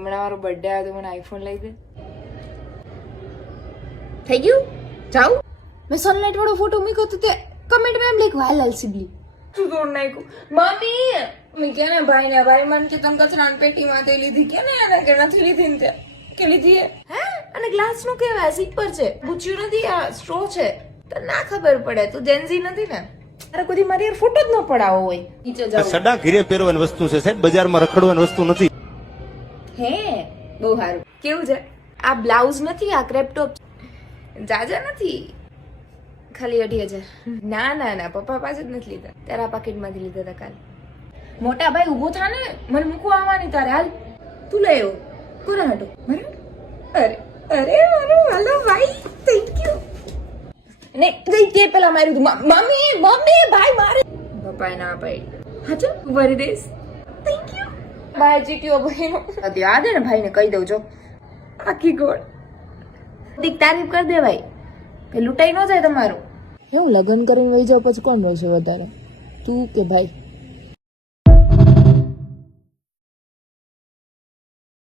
હમણાં મારો બર્થડે આવ્યો તો મને આઈફોન લઈ દે. થઈ ગયું જાઉં. મેં સનલાઇટ વાળો ફોટો મૂક્યો તો તે કમેન્ટમાં એમ લખ્યું હાલ સિબલી તું તોડ નાખ્યું. મમ્મી મેં કે ને ભાઈ મને કે તમે કચરાની પેટીમાં તે લીધી કે ને એને કે નથી લીધી ને ત્યાં કે લીધી હે અને ગ્લાસ નું કેવાય સીપર છે પૂછ્યું નથી આ સ્ટ્રો છે તો ના ખબર પડે તું જેન્ઝી નથી ને તારે કોઈ મારી યાર ફોટો જ ન પડાવો હોય નીચે જાવ. સડા ઘીરે પહેરવાની વસ્તુ છે સાહેબ, બજારમાં રખડવાની વસ્તુ નથી. હે બહુ સારું. કેવું છે આ બ્લાઉઝ નથી આ ક્રેપ ટોપ જાજા નથી ખાલી 80,000. ના ના ના પપ્પા પાસે જ નથી લીધા તારા પાકીટમાંથી લીધા હતા કાલે. મોટા ભાઈ ઉભો થા ને મને મૂકવા આવવાની તારે હાલ તું લઈ આવ્યો કોના હાટો મારે અરે અરે મારો વાલો ભાઈ થેન્ક યુ ને ગઈ તે પેલા માર્યું તું મમ્મી મમ્મી ભાઈ મારે પપ્પાએ ના પાડી હાચો ભરી દઈશ થેન્ક યુ ભાઈ જીટ્યો ભાઈનો યાદ હે ને ભાઈને કહી દઉં જો આખી ગોળ દીક તારીફ કરી દે ભાઈ કે લૂંટાઈ ન જાય તમારું. હું લગ્ન કરીને વહી જાઉં પછી કોણ રહેશે વધારે, તું કે ભાઈ?